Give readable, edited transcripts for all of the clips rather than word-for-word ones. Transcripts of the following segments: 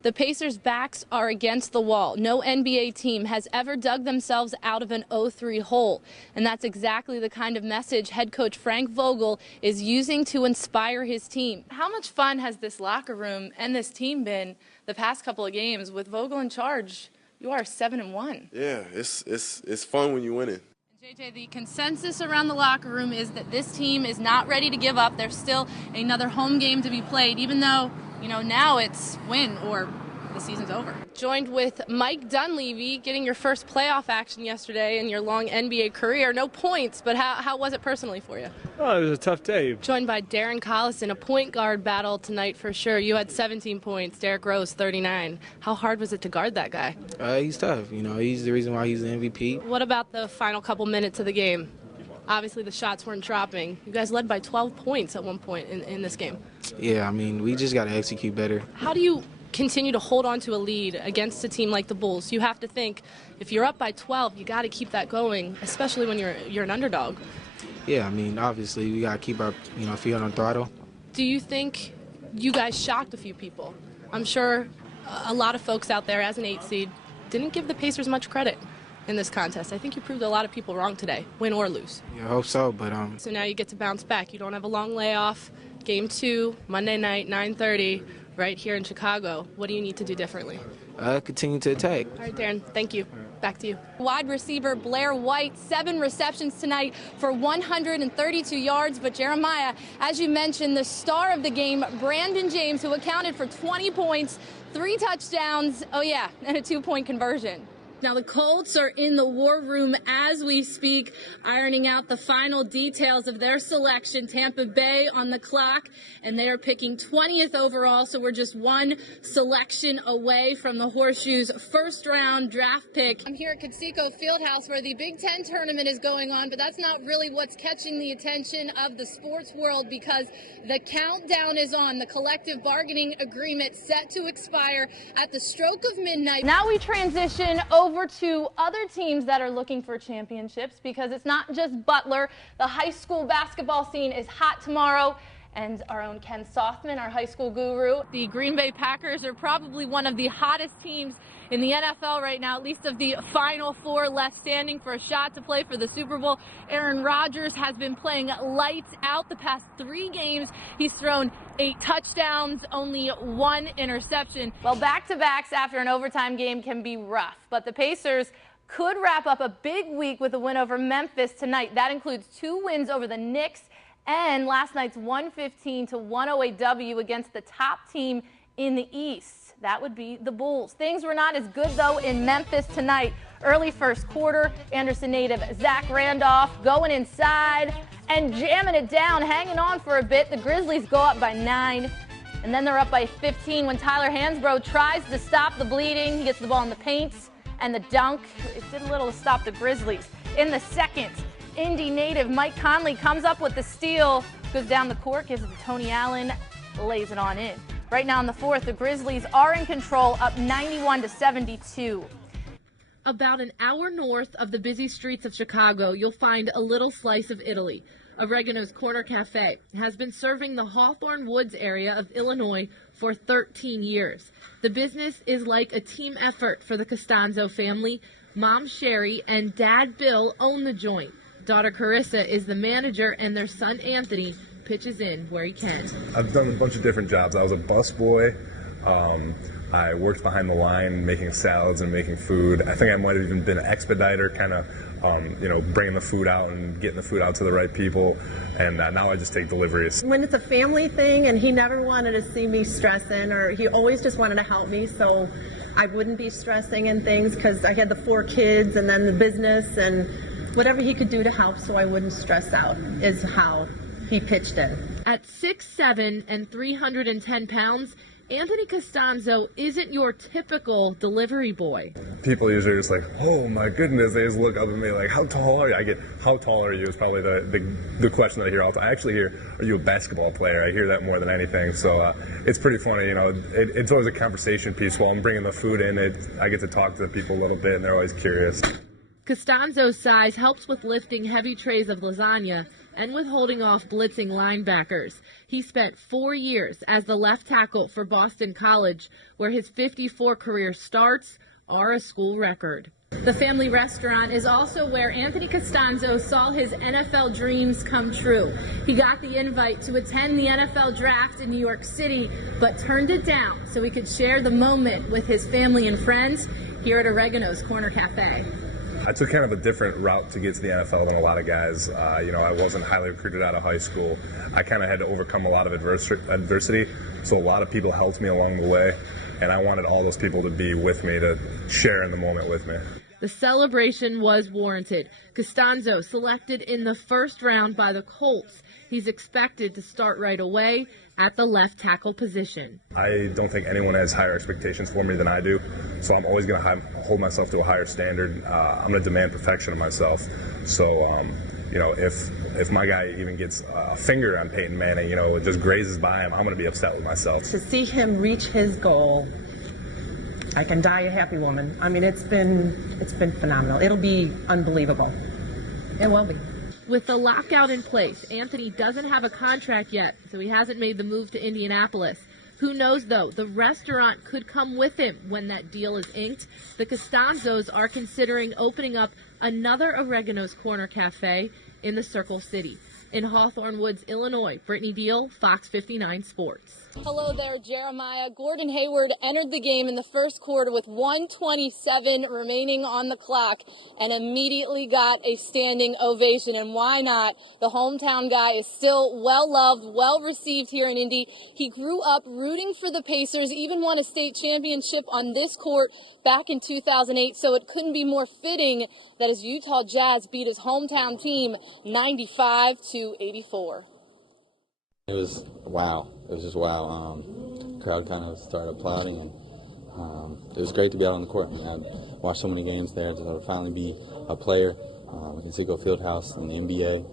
The Pacers' backs are against the wall. No NBA team has ever dug themselves out of an 0-3 hole. And that's exactly the kind of message head coach Frank Vogel is using to inspire his team. How much fun has this locker room and this team been the past couple of games with Vogel in charge? You are 7-1. Yeah, it's fun when you're winning. JJ, the consensus around the locker room is that this team is not ready to give up. There's still another home game to be played, even though, now it's win or the season's over. Joined with Mike Dunleavy, getting your first playoff action yesterday in your long NBA career. No points, but how was it personally for you? Oh, it was a tough day. Joined by Darren Collison, a point guard battle tonight for sure. You had 17 points, Derrick Rose 39. How hard was it to guard that guy? He's tough. He's the reason why he's the MVP. What about the final couple minutes of the game? Obviously, the shots weren't dropping. You guys led by 12 points at one point in this game. Yeah, we just got to execute better. How do you continue to hold on to a lead against a team like the Bulls? You have to think, if you're up by 12, you got to keep that going, especially when you're an underdog. Yeah, obviously, we got to keep our feet on the throttle. Do you think you guys shocked a few people? I'm sure a lot of folks out there, as an 8 seed, didn't give the Pacers much credit in this contest. I think you proved a lot of people wrong today, win or lose. Yeah, I hope so, but So now you get to bounce back. You don't have a long layoff. Game 2, Monday night, 9:30, right here in Chicago. What do you need to do differently? Continue to attack. All right, Darren, thank you. Back to you. Wide receiver Blair White, 7 receptions tonight for 132 yards. But Jeremiah, as you mentioned, the star of the game, Brandon James, who accounted for 20 points, 3 touchdowns, and a 2-point conversion. Now the Colts are in the war room as we speak, ironing out the final details of their selection. Tampa Bay on the clock, and they are picking 20th overall, so we're just one selection away from the Horseshoes' first-round draft pick. I'm here at Conseco Fieldhouse where the Big Ten tournament is going on, but that's not really what's catching the attention of the sports world because the countdown is on. The collective bargaining agreement set to expire at the stroke of midnight. Now we transition over to other teams that are looking for championships because it's not just Butler. The high school basketball scene is hot tomorrow, and our own Ken Sothman, our high school guru. The Green Bay Packers are probably one of the hottest teams in the NFL right now, at least of the Final Four left standing for a shot to play for the Super Bowl. Aaron Rodgers has been playing lights out the past 3 games. He's thrown 8 touchdowns, only 1 interception. Well, back-to-backs after an overtime game can be rough, but the Pacers could wrap up a big week with a win over Memphis tonight. That includes 2 wins over the Knicks and last night's 115-108 W against the top team in the East. That would be the Bulls. Things were not as good, though, in Memphis tonight. Early first quarter, Anderson native Zach Randolph going inside and jamming it down, hanging on for a bit. The Grizzlies go up by 9, and then they're up by 15 when Tyler Hansbrough tries to stop the bleeding. He gets the ball in the paint, and the dunk, it did a little to stop the Grizzlies. In the second, Indy native Mike Conley comes up with the steal, goes down the court, gives it to Tony Allen, lays it on in. Right now in the fourth, the Grizzlies are in control, up 91-72. About an hour north of the busy streets of Chicago, you'll find a little slice of Italy. Oregano's Corner Cafe has been serving the Hawthorne Woods area of Illinois for 13 years. The business is like a team effort for the Costanzo family. Mom Sherry and Dad Bill own the joint. Daughter Carissa is the manager, and their son Anthony pitches in where he can. I've done a bunch of different jobs. I was a busboy. I worked behind the line making salads and making food. I think I might have even been an expediter, kind of, bringing the food out and getting the food out to the right people. And now I just take deliveries. When it's a family thing, and he never wanted to see me stressing, or he always just wanted to help me, so I wouldn't be stressing and things because I had the 4 kids and then the business and whatever he could do to help so I wouldn't stress out is how he pitched in. At 6'7" and 310 pounds, Anthony Costanzo isn't your typical delivery boy. People usually are just like, oh my goodness, they just look up at me like, how tall are you? I get, how tall are you is probably the question that I hear all the time. I actually hear, are you a basketball player? I hear that more than anything. So it's pretty funny, it's always a conversation piece. While I'm bringing the food in, I get to talk to the people a little bit and they're always curious. Costanzo's size helps with lifting heavy trays of lasagna, and with holding off blitzing linebackers. He spent 4 years as the left tackle for Boston College, where his 54 career starts are a school record. The family restaurant is also where Anthony Costanzo saw his NFL dreams come true. He got the invite to attend the NFL draft in New York City, but turned it down so he could share the moment with his family and friends here at Oregano's Corner Cafe. I took kind of a different route to get to the NFL than a lot of guys. I wasn't highly recruited out of high school. I kind of had to overcome a lot of adversity, so a lot of people helped me along the way, and I wanted all those people to be with me, to share in the moment with me. The celebration was warranted. Costanzo selected in the first round by the Colts. He's expected to start right away at the left tackle position. I don't think anyone has higher expectations for me than I do, so I'm always going to hold myself to a higher standard. I'm going to demand perfection of myself. So, if my guy even gets a finger on Peyton Manning, it just grazes by him, I'm going to be upset with myself. To see him reach his goal, I can die a happy woman. I mean, it's been phenomenal. It'll be unbelievable. It will be. With the lockout in place, Anthony doesn't have a contract yet, so he hasn't made the move to Indianapolis. Who knows, though, the restaurant could come with him when that deal is inked. The Costanzos are considering opening up another Oregano's Corner Cafe in the Circle City. In Hawthorne Woods, Illinois, Brittany Diehl, Fox 59 Sports. Hello there, Jeremiah. Gordon Hayward entered the game in the first quarter with 1:27 remaining on the clock and immediately got a standing ovation. And why not? The hometown guy is still well-loved, well-received here in Indy. He grew up rooting for the Pacers, even won a state championship on this court back in 2008, so it couldn't be more fitting that his Utah Jazz beat his hometown team 95-84. It was wow. It was just wow. The crowd kind of started applauding, and it was great to be out on the court. I've watched so many games there to finally be a player at Conseco Fieldhouse in the NBA.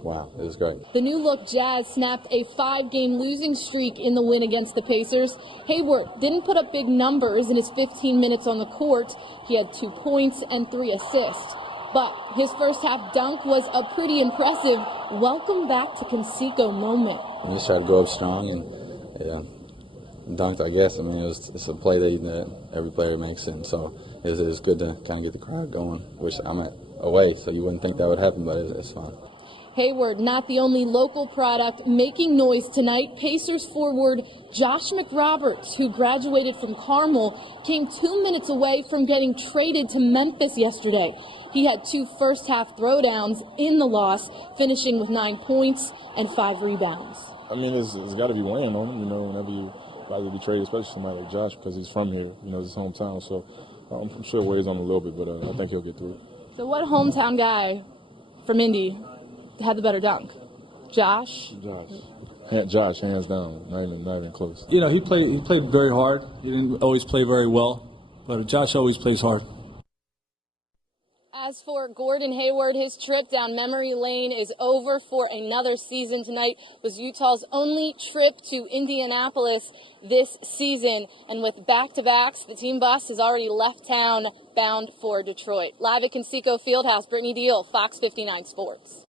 Wow, it was great. The new-look Jazz snapped a 5-game losing streak in the win against the Pacers. Hayward didn't put up big numbers in his 15 minutes on the court. He had 2 points and 3 assists. But his first-half dunk was a pretty impressive welcome back to Conseco moment. I just tried to go up strong and dunked, I guess. I mean, it's a play that every player makes, and so it was good to kind of get the crowd going, which I'm away, so you wouldn't think that would happen, but it's fine. Hayward, not the only local product making noise tonight. Pacers forward Josh McRoberts, who graduated from Carmel, came 2 minutes away from getting traded to Memphis yesterday. He had 2 first-half throwdowns in the loss, finishing with 9 points and 5 rebounds. I mean, it's got to be weighing on him, whenever you rather be traded, especially somebody like Josh, because he's from here, it's his hometown. So I'm sure it weighs on him a little bit, but I think he'll get through it. So what hometown guy from Indy had the better dunk? Josh? Josh, hands down, not even close. He played very hard. He didn't always play very well, but Josh always plays hard. As for Gordon Hayward, his trip down memory lane is over for another season. Tonight was Utah's only trip to Indianapolis this season. And with back-to-backs, the team bus has already left town bound for Detroit. Live at Conseco Fieldhouse, Brittany Diehl, Fox 59 Sports.